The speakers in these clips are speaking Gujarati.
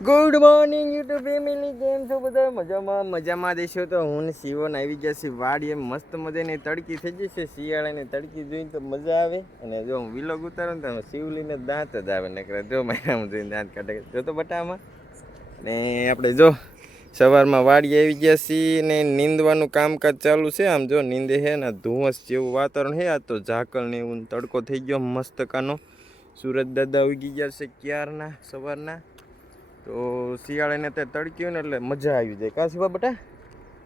ગુડ મોર્નિંગ યુટ્યુબ ફેમિલી, કેમ છો બધા? મજામાં દેશો. તો હું શિવન આવી ગયા છે વાડીએ. મસ્ત મજાની તડકી થઈ જશે. શિયાળાની તડકી જોઈને તો મજા આવે. અને જો હું વિલોગ ઉતારું ને તો શિવલીને દાંત જ આવે નકર જો મારામાં જોઈને દાંત કાઢે. જો તો બટામાં ને આપણે જો સવારમાં વાડીએ આવી ગયા છીએ ને નીંદવાનું કામકાજ ચાલુ છે. આમ જો નીંદે છે ને ધુમ્મસ જેવું વાતાવરણ છે. આ તો ઝાકળ ને એવું તડકો થઈ ગયો મસ્ત કાનો. સુરજ દાદા ઉગી ગયા છે ક્યારના સવારના. તો શિયાળાને તે તડક્યું ને એટલે મજા આવી જાય કા શિવા બટા.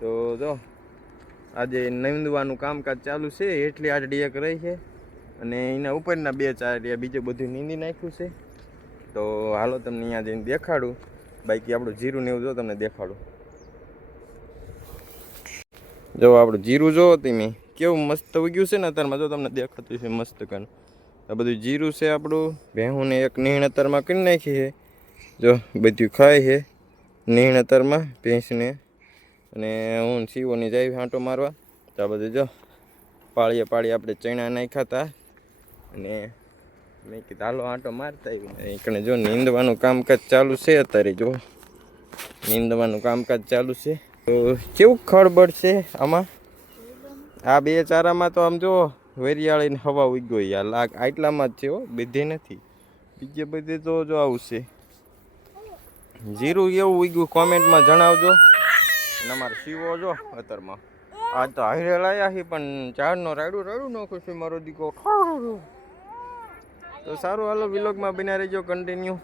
તો જો આજે નીંદવાનું કામકાજ ચાલુ છે. એટલી આટડી એક રહી છે અને એના ઉપરના 2-4 બીજું બધું નીંદી નાખ્યું છે. તો હાલો તમને અહીંયા જઈને દેખાડું. બાકી આપણું જીરું ને એવું જો તમને દેખાડું. જો આપણું જીરું જો તમે કેવું મસ્ત ઉગ્યું છે ને અત્યારમાં. જો તમને દેખાતું છે મસ્ત કાન. આ બધું જીરું છે આપણું. ભેહુંને એક નીણ અત્યારમાં કરી નાખી છે. જો બધું ખાય છે નીણતરમાં ભેંસને. અને હું શિવોની જાય આંટો મારવા. તો આ બધું જો પાળીએ આપણે ચણા નાખ્યા હતા. અને મેં કીધું હાલો આંટો મારતા એકને જો નીંદવાનું કામકાજ ચાલુ છે અત્યારે. જો નીંદવાનું કામકાજ ચાલુ છે. તો કેવું ખળબળ છે આમાં. આ 2 ચારામાં તો આમ જો વેરિયાળીને હવા ઉગ્યો યાર. લાગ આટલામાં જ છે હો, બધે નથી. બીજે બધે તો જો આવું છે. જીરું એવું ઉગ્યું કોમેન્ટમાં જણાવજો. અને અમારે શિવો જો અત્યારમાં આજ તો હારે લાયા છે પણ ઝાડનો રાડું નાખું છે મારો દીકો. તો સારું હાલો વિલોગમાં બના રહેજો કન્ટિન્યુ.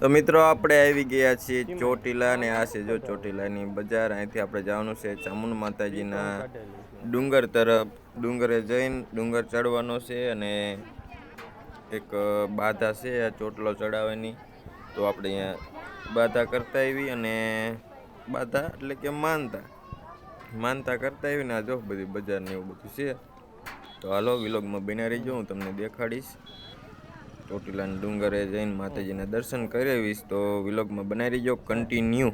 તો મિત્રો આપણે આવી ગયા છીએ ચોટીલા ને આ છે જો ચોટીલાની બજાર. અહીંથી આપણે જવાનું છે ચામુંડ માતાજીના ડુંગર તરફ. ડુંગરે જઈને ડુંગર ચડવાનો છે અને એક બાધા છે આ ચોટલો ચડાવવાની. તો આપણે અહીંયા બાધા કરતા આવી અને બાધા એટલે કે માનતા કરતા આવીને આ જો બધી બજાર ને એવું બધું છે. તો હાલો વિલોગમાં બના રહીજો, હું તમને દેખાડીશ. ચોટીલાના ડુંગરે જઈને માતાજીના દર્શન કરાવીશ. તો વિલોગમાં બનાવી રહીજો કન્ટિન્યુ.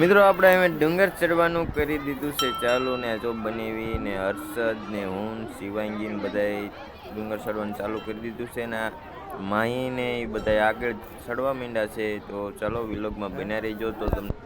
મિત્રો આપણે હવે ડુંગર ચડવાનું કરી દીધું છે ચાલુ. ને જો બનેવી ને હર્ષદ ને હું શિવાંગી ને બધાએ ડુંગર ચડવાનું ચાલુ કરી દીધું છે. ને માહી ને એ બધા આગળ ચડવા માંડ્યા છે. તો ચાલો વિલોગમાં બન્યા રહીજો. તો તમને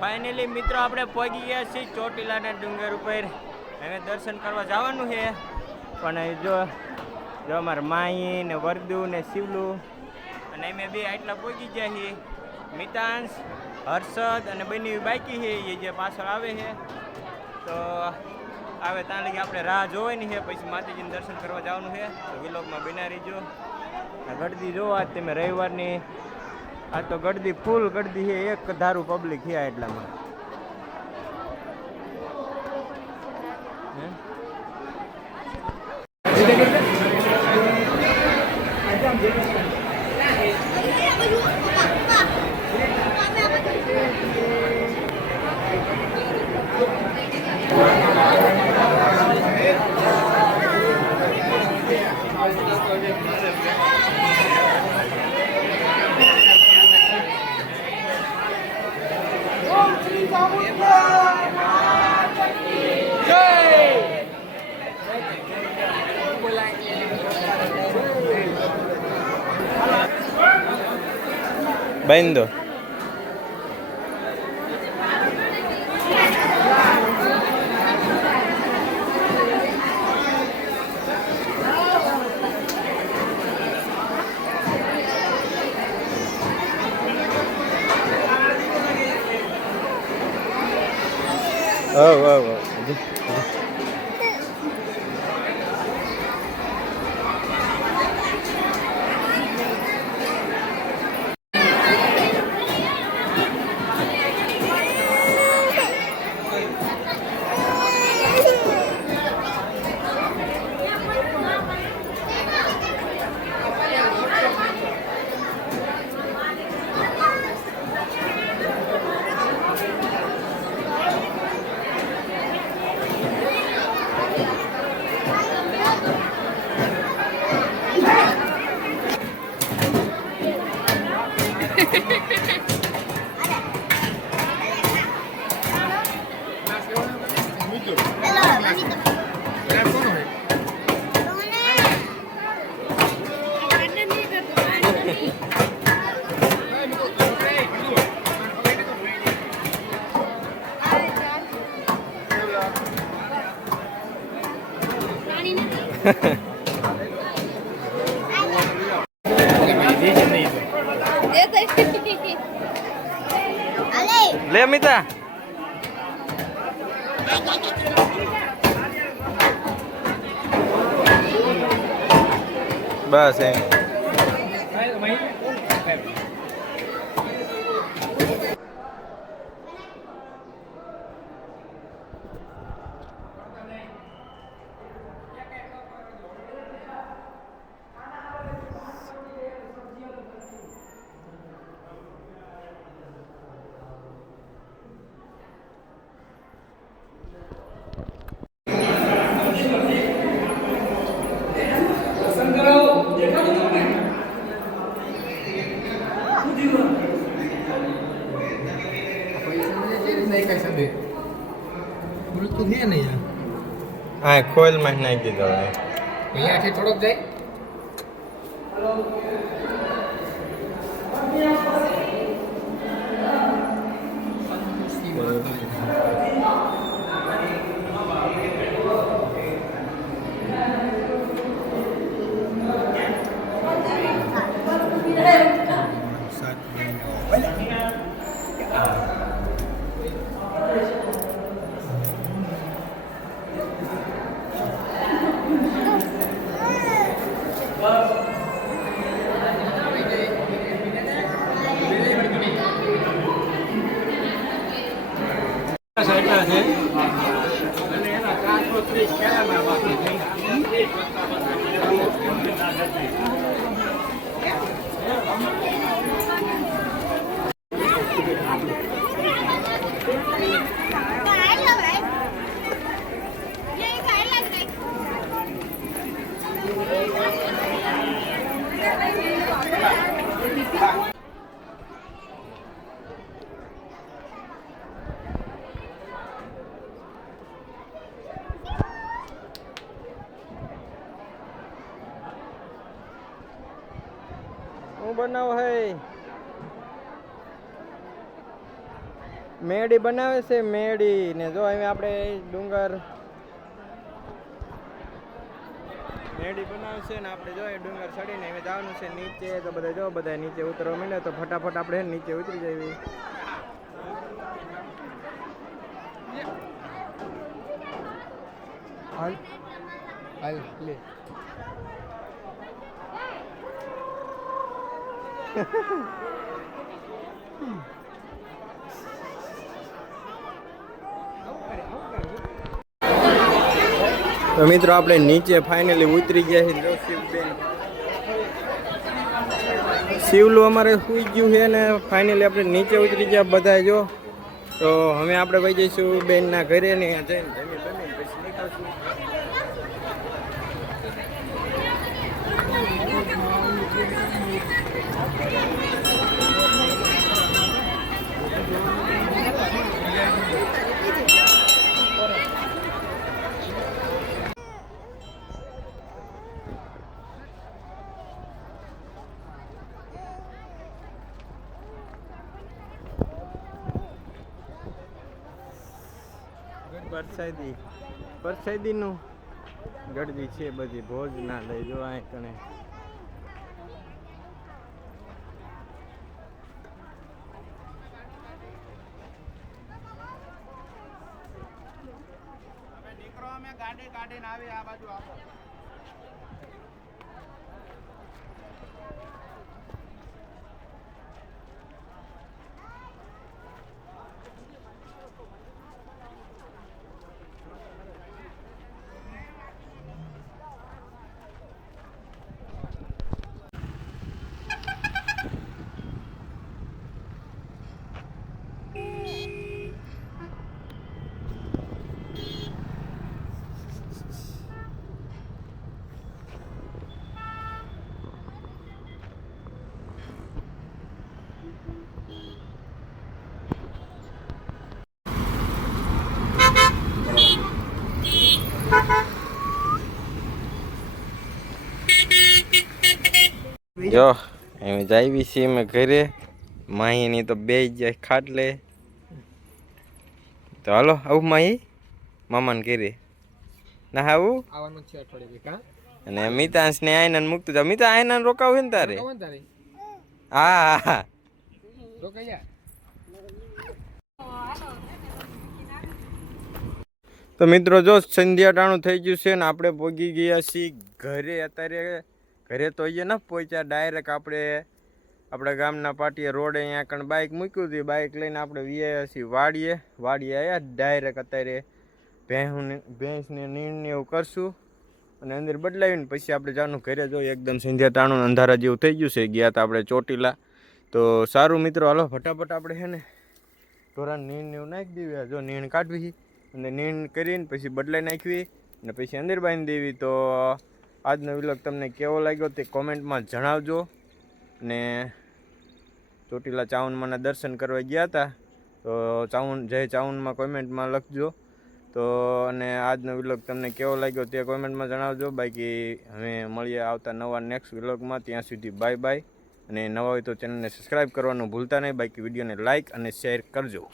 ફાઇનલી મિત્રો આપણે પહોંચી ગયા છીએ ચોટીલાના ડુંગર ઉપર. હવે દર્શન કરવા જવાનું છે, પણ જો અમારા માઈ ને વર્દુ ને શિવલું અને અમે બે આટલા પહોંચી ગયા છીએ. મિતાંશ, હર્ષદ અને બંને બાકી છે, એ જે પાછળ આવે છે. તો આવે ત્યાં લગી આપણે રાહ જોવાની છે, પછી માતાજીને દર્શન કરવા જવાનું છે. તો વિલોગમાં બના રહીજો. ગળદી જોવો આજ તમે રવિવારની, આ તો ગળદી ફૂલ ગળદી છે, એક ધારું પબ્લિક છે એટલામાં. Bendo. Oh. ले अमिता बस है हाँ खोल में नाखी दीधो અહીંયાથી થોડોક જાય બનાવો હે મેડી બનાવે છે મેડી ને જો હવે આપણે ડુંગર મેડી બનાવે છે ને આપણે જો ડુંગર ચડીને હવે જવાનું છે નીચે તો બધા જો બધા નીચે ઉતરવા માંડે તો ફટાફટ આપણે નીચે ઉતરી જઈએ. હાલ હાલ લે તો મિત્રો આપણે નીચે ફાઇનલી ઉતરી ગયા છીએ. જો શિવબેન શિવલું અમારે સુઈ ગયું છે ને ફાઇનલી આપણે નીચે ઉતરી ગયા બધા જો. તો હવે આપણે વહી જઈશું બેનના ઘરે ને જઈને જમી પછી નીકળશું. પરસાદીનું ગળદી છે બધી ભોજ ના લઈ જો આ કણે. દીકરો અમે ગાડી કાઢીને આવી આ બાજુ આવો. જો એમ જાવી છીએ અમે ઘરે. માહીની તો બે જાય ખાટલે. તો હાલો આવું માહી મામાને ઘરે ના આવું. આવવાનું છે અઠવાડિયે કા. અને મિતાંશ ને આયના મૂકતું જા. મિતા આયના રોકાવું ને તારે. હા હા તો મિત્રો જો સંધ્યા ટાણું થઈ ગયું છે ને આપણે પહોંચી ગયા છીએ ઘરે. અત્યારે ઘરે તો અહીંયા ન પહોંચ્યા, ડાયરેક્ટ આપણે આપણા ગામના પાટીએ રોડે અહીંયા કણ બાઇક મૂક્યું હતું. બાઇક લઈને આપણે વ્યાયા છીએ વાડીએ આવ્યા ડાયરેક્ટ. અત્યારે ભેંસને નીણ એવું કરશું અને અંદર બદલાવીને પછી આપણે જવાનું ઘરે. જો એકદમ સંધ્યા ટાણું અંધારા જેવું થઈ ગયું છે. ગયા હતા આપણે ચોટીલા. તો સારું મિત્રો હાલો ફટાફટ આપણે છે ને ઢોરાને નીણ એવું નાખી દેવી. જો નીણ કાઢવી અને નીણ કરીને પછી બદલાઈ નાખવી અને પછી અંદર બાંધી દેવી. તો આજનો વિલોગ તમને કેવો લાગ્યો તે કોમેન્ટમાં જણાવજો. ને ચોટીલા ચાવનમાંના દર્શન કરવા ગયા હતા તો જય ચાવનમાં કોમેન્ટમાં લખજો. તો અને આજનો વિલોગ તમને કેવો લાગ્યો તે કોમેન્ટમાં જણાવજો. બાકી હવે મળીએ આવતા નવા નેક્સ્ટ વિલોગમાં. ત્યાં સુધી બાય બાય. અને નવા હોય તો ચેનલને સબસ્ક્રાઈબ કરવાનું ભૂલતા નહીં. બાકી વિડીયોને લાઇક અને શેર કરજો.